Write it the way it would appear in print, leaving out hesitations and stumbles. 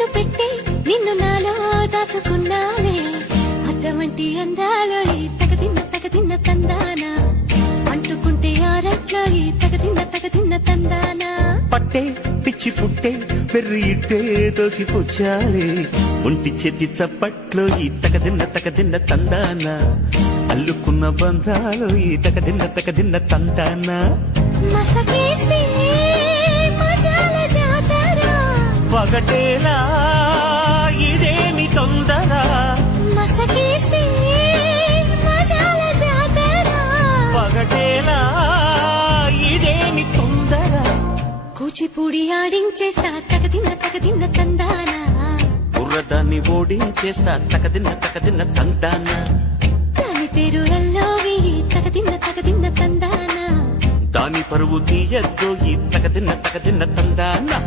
నిన్ను పెట్టే నిన్ను నాలో దాచుకున్నానే అద్దమంటి అందాలో ఈ తగదిన్న తందానా అంటుకుంటే ఆరట్లో ఈ తగదిన్న తందానా పట్టే పిచ్చి పుట్టే పెర్రి ఇట్టే దోసిపుచ్చాలే ఒంటి చేతి చప్పట్లో ఈ తగదిన్న తందానా అల్లుకున్న బంధాలు ఈ తగదిన్న తందానా మసకేస్తే మజాల జాతర పగటేలా ఇదేమి తొందర మసకేస్తే మజాల జాతర పగటేలా ఇదేమి తొందర కూచిపూడి ఆడించేస్తా తగదిన్న తందానా బుర్రదాన్ని ఓడించేస్తా తగదిన్న తందానా దాని పేరు ఎల్లోవి తగదిన్న తందానా దాని పరువు తీయద్దు ఈ తగదిన్న తందానా